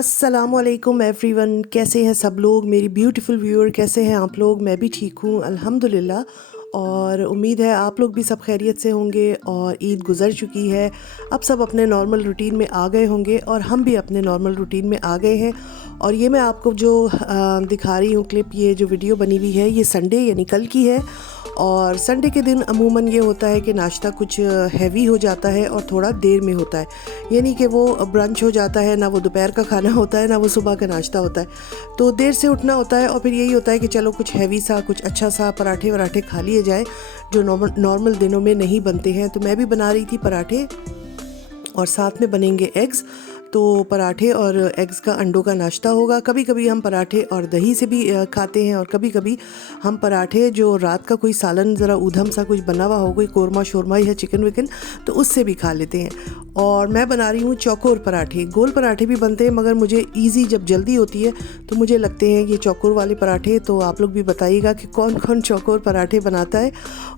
अस्सलामुअलैकुम एवरीवन, कैसे हैं सब लोग। मेरी ब्यूटीफुल व्यूअर, कैसे हैं आप लोग। मैं भी ठीक हूँ अल्हम्दुलिल्लाह। और उम्मीद है आप लोग भी सब खैरियत से होंगे। और ईद गुज़र चुकी है, अब सब अपने नॉर्मल रूटीन में आ गए होंगे और हम भी अपने नॉर्मल रूटीन में आ गए हैं। और ये मैं आपको जो दिखा रही हूँ क्लिप, ये जो वीडियो बनी हुई है, ये संडे यानी कल की है। और संडे के दिन अमूमन ये होता है कि नाश्ता कुछ हैवी हो जाता है और थोड़ा देर में होता है, यानी कि वो ब्रंच हो जाता है, ना वो दोपहर का खाना होता है ना वो सुबह का नाश्ता होता है। तो देर से उठना होता है और फिर यही होता है कि चलो कुछ हैवी सा, कुछ अच्छा सा पराठे वराठे खा लिए जाए जो नॉर्मल दिनों में नहीं बनते हैं। तो मैं भी बना रही थी पराठे और साथ में बनेंगे एग्स। तो पराठे और एग्स का, अंडों का नाश्ता होगा। कभी कभी हम पराठे और दही से भी खाते हैं और कभी कभी हम पराठे जो रात का कोई सालन ज़रा ऊधम सा कुछ बना हुआ हो, कोई कोरमा शोरमा या चिकन विकन, तो उससे भी खा लेते हैं। और मैं बना रही हूँ चौकोर पराठे। गोल पराठे भी बनते हैं मगर मुझे ईजी जब जल्दी होती है तो मुझे लगते हैं ये चौकोर वाले पराठे। तो आप लोग भी बताइएगा कि कौन कौन चौकोर पराठे बनाता है।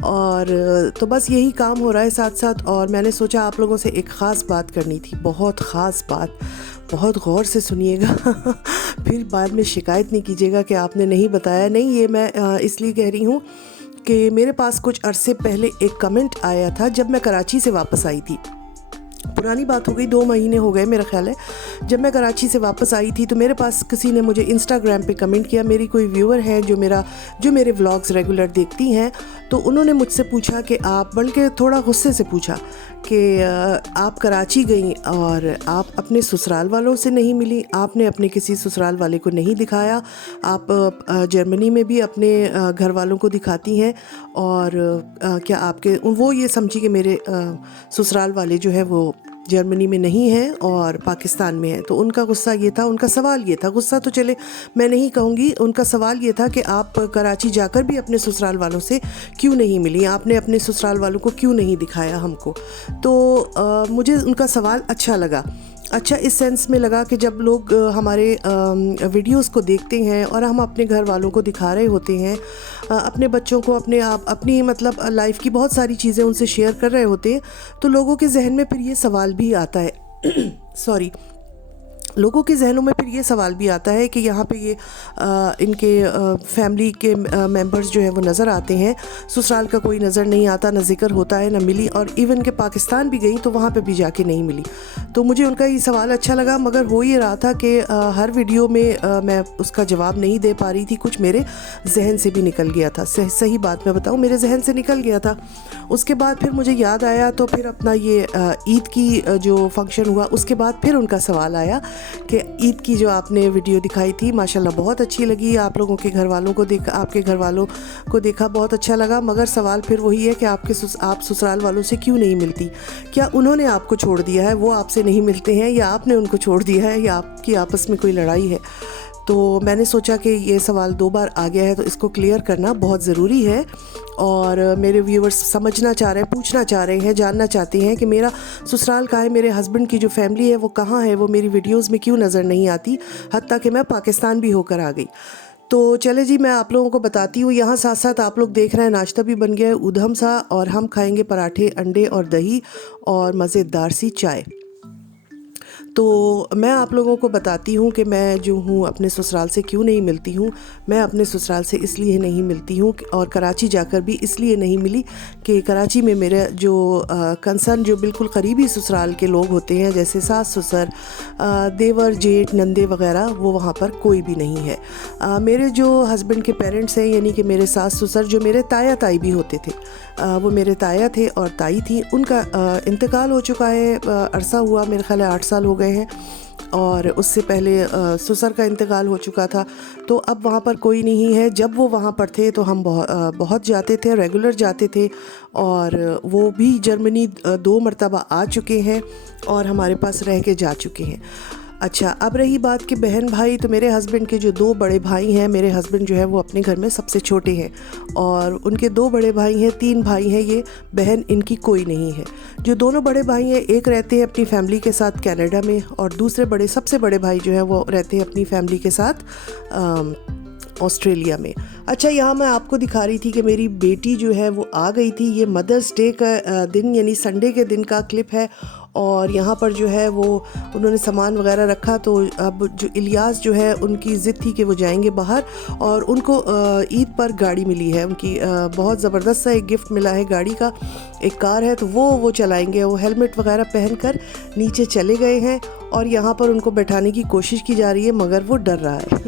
और तो बस यही काम हो रहा है साथ साथ। और मैंने सोचा आप लोगों से एक ख़ास बात करनी थी, बहुत ख़ास बात, बहुत गौर से सुनिएगा फिर बाद में शिकायत नहीं कीजिएगा कि आपने नहीं बताया। नहीं, ये मैं इसलिए कह रही हूँ कि मेरे पास कुछ अरसे पहले एक कमेंट आया था जब मैं कराची से वापस आई थी। पुरानी बात हो गई, 2 महीने हो गए मेरा ख्याल है। जब मैं कराची से वापस आई थी तो मेरे पास किसी ने मुझे इंस्टाग्राम पे कमेंट किया। मेरी कोई व्यूअर है जो मेरे व्लॉग्स रेगुलर देखती हैं। तो उन्होंने मुझसे पूछा कि आप, बल्कि थोड़ा गुस्से से पूछा कि आप कराची गई और आप अपने ससुराल वालों से नहीं मिली, आपने अपने किसी ससुराल वाले को नहीं दिखाया, आप जर्मनी में भी अपने घर वालों को दिखाती हैं। और क्या आपके वो ये समझी कि मेरे ससुराल वाले जो है वो जर्मनी में नहीं है और पाकिस्तान में है। तो उनका गुस्सा ये था, उनका सवाल ये था, गुस्सा तो चले मैं नहीं कहूँगी, उनका सवाल ये था कि आप कराची जाकर भी अपने ससुराल वालों से क्यों नहीं मिली, आपने अपने ससुराल वालों को क्यों नहीं दिखाया हमको। तो मुझे उनका सवाल अच्छा लगा। अच्छा इस सेंस में लगा कि जब लोग हमारे वीडियोस को देखते हैं और हम अपने घर वालों को दिखा रहे होते हैं, अपने बच्चों को, अपनी मतलब लाइफ की बहुत सारी चीज़ें उनसे शेयर कर रहे होते हैं, तो लोगों के जहन में फिर ये सवाल भी आता है सॉरी, लोगों के जहनों में फिर ये सवाल भी आता है कि यहाँ पे ये इनके फैमिली के मेंबर्स जो है वो नज़र आते हैं, ससुराल का कोई नज़र नहीं आता, ना जिक्र होता है, ना मिली। और इवन के पाकिस्तान भी गई तो वहाँ पे भी जाके नहीं मिली। तो मुझे उनका ये सवाल अच्छा लगा, मगर हो ये रहा था कि हर वीडियो में मैं उसका जवाब नहीं दे पा रही थी। कुछ मेरे जहन से भी निकल गया था, सही बात मैं बताऊँ, मेरे जहन से निकल गया था। उसके बाद फिर मुझे याद आया, तो फिर अपना ये ईद की जो फंक्शन हुआ उसके बाद फिर उनका सवाल आया कि ईद की जो आपने वीडियो दिखाई थी माशाल्लाह बहुत अच्छी लगी, आप लोगों के घर वालों को देखा, आपके घर वालों को देखा, बहुत अच्छा लगा। मगर सवाल फिर वही है कि आप ससुराल वालों से क्यों नहीं मिलती। क्या उन्होंने आपको छोड़ दिया है, वो आपसे नहीं मिलते हैं, या आपने उनको छोड़ दिया है, या आपकी आपस में कोई लड़ाई है। तो मैंने सोचा कि ये सवाल 2 बार आ गया है तो इसको क्लियर करना बहुत ज़रूरी है। और मेरे व्यूअर्स समझना चाह रहे हैं, पूछना चाह रहे हैं, जानना चाहते हैं कि मेरा ससुराल कहाँ है, मेरे हस्बैंड की जो फैमिली है वो कहाँ है, वो मेरी वीडियोस में क्यों नज़र नहीं आती, हत्ता कि मैं पाकिस्तान भी होकर आ गई। तो चले जी, मैं आप लोगों को बताती हूँ। यहाँ साथ साथ आप लोग देख रहे हैं नाश्ता भी बन गया है ऊधम सा, और हम खाएंगे पराठे, अंडे और दही और मज़ेदार सी चाय। तो मैं आप लोगों को बताती हूँ कि मैं जो हूँ अपने ससुराल से क्यों नहीं मिलती हूँ। मैं अपने ससुराल से इसलिए नहीं मिलती हूँ और कराची जाकर भी इसलिए नहीं मिली कि कराची में मेरे जो कंसर्न, जो बिल्कुल करीबी ससुराल के लोग होते हैं, जैसे सास ससुर, देवर जेठ नंदे वगैरह, वो वहाँ पर कोई भी नहीं है। मेरे जो हस्बैंड के पेरेंट्स हैं, यानी कि मेरे सास ससुर, जो मेरे ताया ताई भी होते थे, वो मेरे ताया थे और ताई थी, उनका इंतकाल हो चुका है, अरसा हुआ, मेरे ख्याल है 8 साल हो गए हैं। और उससे पहले ससुर का इंतकाल हो चुका था। तो अब वहाँ पर कोई नहीं है। जब वो वहाँ पर थे तो हम बहुत जाते थे, रेगुलर जाते थे। और वो भी जर्मनी 2 मरतबा आ चुके हैं और हमारे पास रह के जा चुके हैं। अच्छा, अब रही बात कि बहन भाई, तो मेरे हस्बैंड के जो 2 बड़े भाई हैं, मेरे हस्बैंड जो है वो अपने घर में सबसे छोटे हैं और उनके 2 बड़े भाई हैं, 3 भाई हैं, ये बहन इनकी कोई नहीं है। जो दोनों बड़े भाई हैं, एक रहते हैं अपनी फैमिली के साथ कनाडा में और दूसरे सबसे बड़े भाई जो है वो रहते हैं अपनी फैमिली के साथ ऑस्ट्रेलिया में। अच्छा, यहाँ मैं आपको दिखा रही थी कि मेरी बेटी जो है वो आ गई थी। ये मदर्स डे का दिन यानी संडे के दिन का क्लिप है और यहाँ पर जो है वो उन्होंने सामान वगैरह रखा। तो अब जो इलियास जो है उनकी ज़िद थी कि वो जाएंगे बाहर, और उनको ईद पर गाड़ी मिली है उनकी, बहुत ज़बरदस्त सा एक गिफ्ट मिला है गाड़ी का, एक कार है, तो वो चलाएंगे। वो हेलमेट वगैरह पहनकर नीचे चले गए हैं और यहाँ पर उनको बैठाने की कोशिश की जा रही है, मगर वो डर रहा है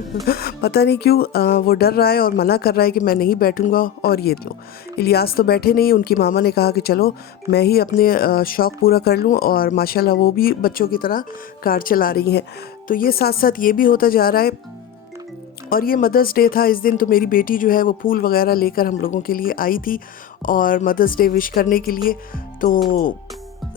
पता नहीं क्यों वो डर रहा है और मना कर रहा है कि मैं नहीं बैठूंगा। और ये लो, इलियास तो बैठे नहीं, उनकी मामा ने कहा कि चलो मैं ही अपने शौक़ पूरा कर लूँ, और माशाल्लाह वो भी बच्चों की तरह कार चला रही हैं। तो ये साथ साथ ये भी होता जा रहा है। और ये मदर्स डे था इस दिन, तो मेरी बेटी जो है वो फूल वगैरह लेकर हम लोगों के लिए आई थी और मदर्स डे विश करने के लिए। तो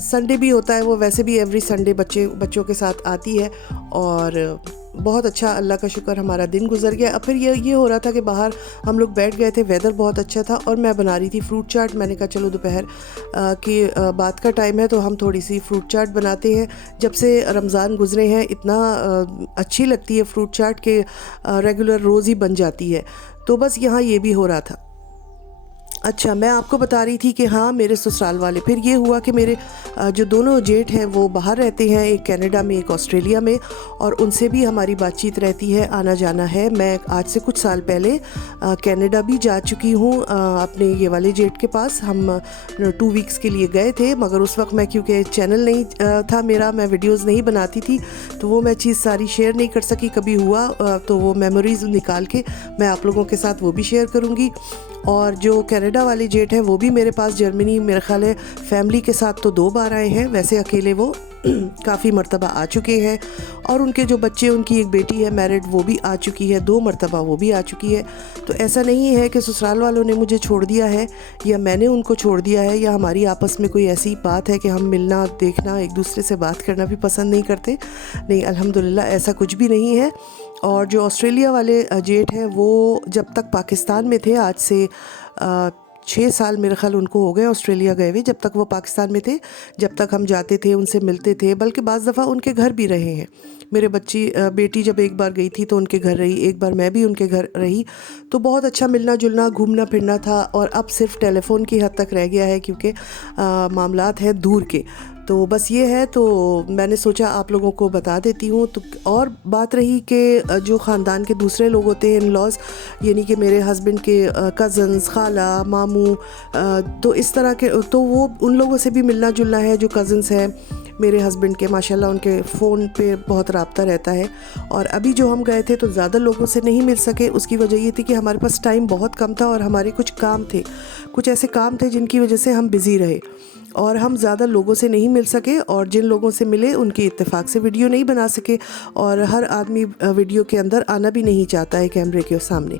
संडे भी होता है, वो वैसे भी एवरी संडे बच्चों के साथ आती है, और बहुत अच्छा, अल्लाह का शुक्र, हमारा दिन गुजर गया। अब फिर ये हो रहा था कि बाहर हम लोग बैठ गए थे, वेदर बहुत अच्छा था, और मैं बना रही थी फ्रूट चाट। मैंने कहा चलो दोपहर की बात का टाइम है तो हम थोड़ी सी फ्रूट चाट बनाते हैं। जब से रमज़ान गुजरे हैं इतना अच्छी लगती है फ्रूट चाट के रेगुलर रोज़ ही बन जाती है। तो बस यहाँ ये भी हो रहा था। अच्छा, मैं आपको बता रही थी कि हाँ, मेरे ससुराल वाले, फिर ये हुआ कि मेरे जो दोनों जेठ हैं वो बाहर रहते हैं, एक कनाडा में एक ऑस्ट्रेलिया में, और उनसे भी हमारी बातचीत रहती है, आना जाना है। मैं आज से कुछ साल पहले कनाडा भी जा चुकी हूँ अपने ये वाले जेठ के पास। हम 2 वीक्स के लिए गए थे, मगर उस वक्त मैं, क्योंकि चैनल नहीं था मेरा, मैं वीडियोज़ नहीं बनाती थी, तो वो मैं चीज़ सारी शेयर नहीं कर सकी। कभी हुआ तो वो मेमोरीज़ निकाल के मैं आप लोगों के साथ वो भी शेयर करूँगी। और जो कनाडा वाले जेठ हैं वो भी मेरे पास जर्मनी, मेरे ख्याल है फैमिली के साथ तो 2 बार आए हैं, वैसे अकेले वो काफ़ी मरतबा आ चुके हैं। और उनके जो बच्चे, उनकी एक बेटी है मैरिड, वो भी आ चुकी है, 2 मरतबा वो भी आ चुकी है। तो ऐसा नहीं है कि ससुराल वालों ने मुझे छोड़ दिया है या मैंने उनको छोड़ दिया है, या हमारी आपस में कोई ऐसी बात है कि हम मिलना, देखना, एक दूसरे से बात करना भी पसंद नहीं करते। नहीं, अल्हम्दुलिल्लाह ऐसा कुछ भी नहीं है। और जो ऑस्ट्रेलिया वाले जेठ हैं वो जब तक पाकिस्तान में थे, आज से 6 साल मेरे ख्याल उनको हो गए ऑस्ट्रेलिया गए हुए, जब तक वो पाकिस्तान में थे, जब तक हम जाते थे उनसे मिलते थे, बल्कि बाज़ दफ़ा उनके घर भी रहे हैं। मेरे बेटी जब एक बार गई थी तो उनके घर रही, एक बार मैं भी उनके घर रही। तो बहुत अच्छा मिलना जुलना, घूमना फिरना था। और अब सिर्फ टेलीफ़ोन की हद तक रह गया है, क्योंकि मामलात हैं दूर के। तो बस ये है, तो मैंने सोचा आप लोगों को बता देती हूँ। तो और बात रही कि जो ख़ानदान के दूसरे लोग होते हैं, इन लॉज, यानी कि मेरे हस्बैंड के कज़न्स, खाला, मामू, तो इस तरह के, तो वो उन लोगों से भी मिलना जुलना है जो कज़न्स हैं मेरे हस्बैंड के। माशाल्लाह उनके फ़ोन पे बहुत रब्ता रहता है। और अभी जो हम गए थे तो ज़्यादा लोगों से नहीं मिल सके। उसकी वजह ये थी कि हमारे पास टाइम बहुत कम था, और हमारे कुछ काम थे, कुछ ऐसे काम थे जिनकी वजह से हम बिज़ी रहे, और हम ज़्यादा लोगों से नहीं मिल सके। और जिन लोगों से मिले उनके इत्तेफाक से वीडियो नहीं बना सके, और हर आदमी वीडियो के अंदर आना भी नहीं चाहता है कैमरे के सामने।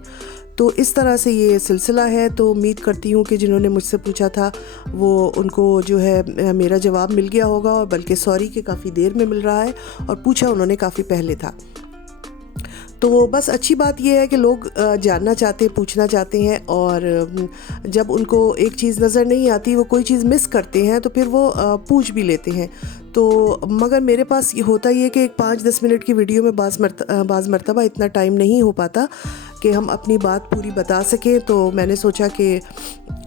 तो इस तरह से ये सिलसिला है। तो उम्मीद करती हूँ कि जिन्होंने मुझसे पूछा था वो, उनको जो है मेरा जवाब मिल गया होगा, और बल्कि सॉरी कि काफ़ी देर में मिल रहा है, और पूछा उन्होंने काफ़ी पहले था। तो बस अच्छी बात यह है कि लोग जानना चाहते हैं, पूछना चाहते हैं, और जब उनको एक चीज़ नज़र नहीं आती, वो कोई चीज़ मिस करते हैं, तो फिर वो पूछ भी लेते हैं। तो मगर मेरे पास ये होता ही है कि एक 5-10 मिनट की वीडियो में बाज़ मरतबा इतना टाइम नहीं हो पाता कि हम अपनी बात पूरी बता सकें। तो मैंने सोचा कि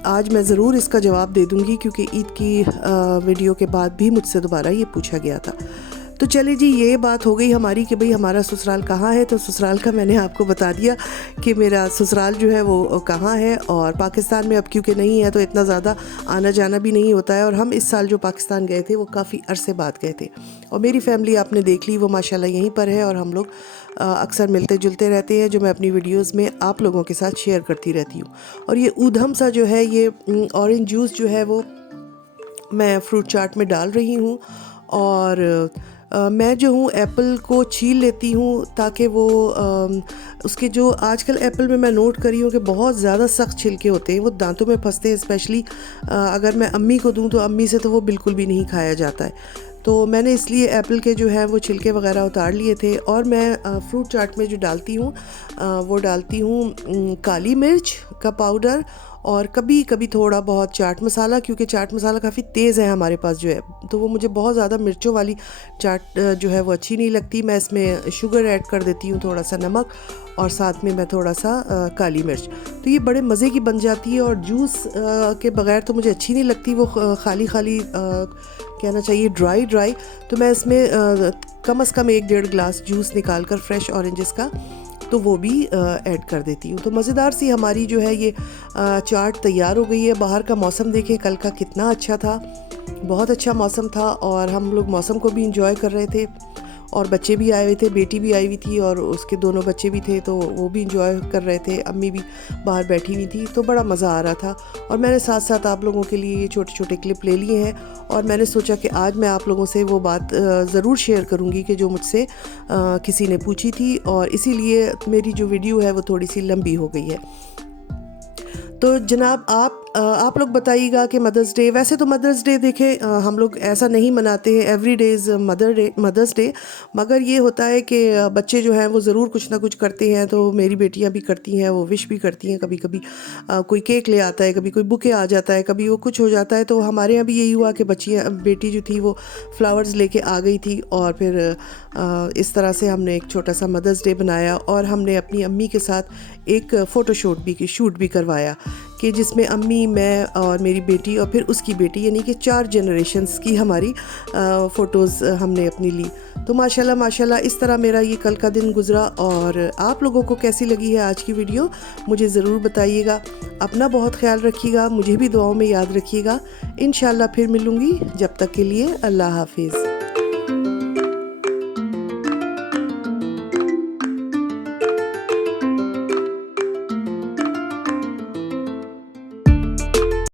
आज मैं ज़रूर इसका जवाब दे दूँगी, क्योंकि ईद की वीडियो के बाद भी मुझसे दोबारा ये पूछा गया था। तो चलिए जी, ये बात हो गई हमारी कि भाई हमारा ससुराल कहाँ है। तो ससुराल का मैंने आपको बता दिया कि मेरा ससुराल जो है वो कहाँ है। और पाकिस्तान में अब क्योंकि नहीं है तो इतना ज़्यादा आना जाना भी नहीं होता है। और हम इस साल जो पाकिस्तान गए थे वो काफ़ी अरसे बाद गए थे, और मेरी फैमिली आपने देख ली, वो माशाल्लाह यहीं पर है, और हम लोग अक्सर मिलते जुलते रहते हैं, जो मैं अपनी वीडियोज़ में आप लोगों के साथ शेयर करती रहती हूँ। और ये ऊधम सा जो है, ये ऑरेंज जूस जो है वो मैं फ्रूट चाट में डाल रही हूँ। और मैं जो हूँ एप्पल को छील लेती हूँ, ताकि वो उसके जो आजकल एप्पल में मैं नोट करी हूँ कि बहुत ज़्यादा सख्त छिलके होते हैं, वो दांतों में फंसते हैं। स्पेशली अगर मैं अम्मी को दूँ तो अम्मी से तो वो बिल्कुल भी नहीं खाया जाता है। तो मैंने इसलिए एप्पल के जो है वो छिलके वगैरह उतार लिए थे। और मैं फ्रूट चाट में जो डालती हूँ वो डालती हूँ काली मिर्च का पाउडर, और कभी कभी थोड़ा बहुत चाट मसाला, क्योंकि चाट मसाला काफ़ी तेज़ है हमारे पास जो है, तो वो मुझे बहुत ज़्यादा मिर्चों वाली चाट जो है वो अच्छी नहीं लगती। मैं इसमें शुगर ऐड कर देती हूँ, थोड़ा सा नमक, और साथ में मैं थोड़ा सा काली मिर्च। तो ये बड़े मज़े की बन जाती है। और जूस के बग़ैर तो मुझे अच्छी नहीं लगती, वो खाली खाली कहना चाहिए ड्राई ड्राई, तो मैं इसमें कम से कम 1-1.5 ग्लास जूस निकाल कर फ्रेश ऑरेंजेस का तो वो भी ऐड कर देती हूँ। तो मज़ेदार सी हमारी जो है ये चाट तैयार हो गई है। बाहर का मौसम देखें कल का कितना अच्छा था, बहुत अच्छा मौसम था और हम लोग मौसम को भी इंजॉय कर रहे थे और बच्चे भी आए हुए थे, बेटी भी आई हुई थी और उसके दोनों बच्चे भी थे, तो वो भी इंजॉय कर रहे थे। अम्मी भी बाहर बैठी हुई थी, तो बड़ा मज़ा आ रहा था। और मैंने साथ साथ आप लोगों के लिए ये छोटे छोटे क्लिप ले लिए हैं और मैंने सोचा कि आज मैं आप लोगों से वो बात ज़रूर शेयर करूँगी कि जो मुझसे किसी ने पूछी थी, और इसीलिए मेरी जो वीडियो है वो थोड़ी सी लंबी हो गई है। तो जनाब आप लोग बताइएगा कि मदर्स डे, वैसे तो मदर्स डे देखें हम लोग ऐसा नहीं मनाते हैं every day is mother's day, मगर ये होता है कि बच्चे जो हैं वो ज़रूर कुछ ना कुछ करते हैं। तो मेरी बेटियां भी करती हैं, वो विश भी करती हैं, कभी कभी कोई केक ले आता है, कभी कोई बुके आ जाता है, कभी वो कुछ हो जाता है। तो हमारे यहाँ भी यही हुआ कि बेटी जो थी वो फ्लावर्स लेके आ गई थी और फिर इस तरह से हमने एक छोटा सा मदर्स डे बनाया और हमने अपनी अम्मी के साथ एक फ़ोटो शूट भी करवाया कि जिसमें अम्मी, मैं और मेरी बेटी और फिर उसकी बेटी, यानी कि 4 जनरेशन्स की हमारी फ़ोटोज़ हमने अपनी ली। तो माशाल्लाह माशाल्लाह इस तरह मेरा ये कल का दिन गुज़रा। और आप लोगों को कैसी लगी है आज की वीडियो मुझे ज़रूर बताइएगा। अपना बहुत ख्याल रखिएगा, मुझे भी दुआओं में याद रखिएगा। इंशाल्लाह फिर मिलूँगी, जब तक के लिए अल्लाह हाफिज़।